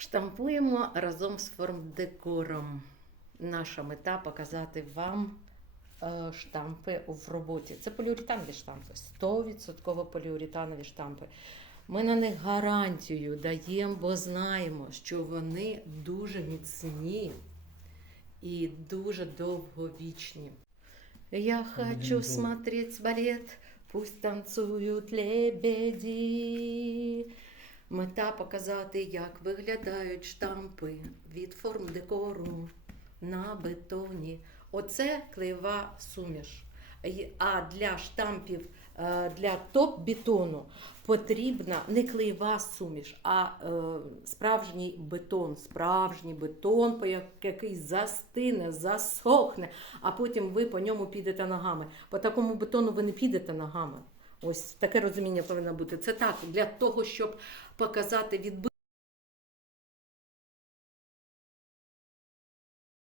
Штампуємо разом з формдекором. Наша мета показати вам е, штампи в роботі. Це поліуретанові штампи, 100% поліуретанові штампи. Ми на них гарантію даємо, бо знаємо, що вони дуже міцні і дуже довговічні. Я хочу смотреть балет, пусть танцюють лебеді. Мета показати, як виглядають штампи від форм декору на бетоні. Оце клеєва суміш. А для штампів е, для топ-бетону потрібна не клеєва суміш, а е, справжній бетон. Справжній бетон, по як- який застине, засохне, а потім ви по ньому підете ногами. По такому бетону ви не підете ногами. Ось таке розуміння повинно бути. Це так, для того, щоб показати відбиток.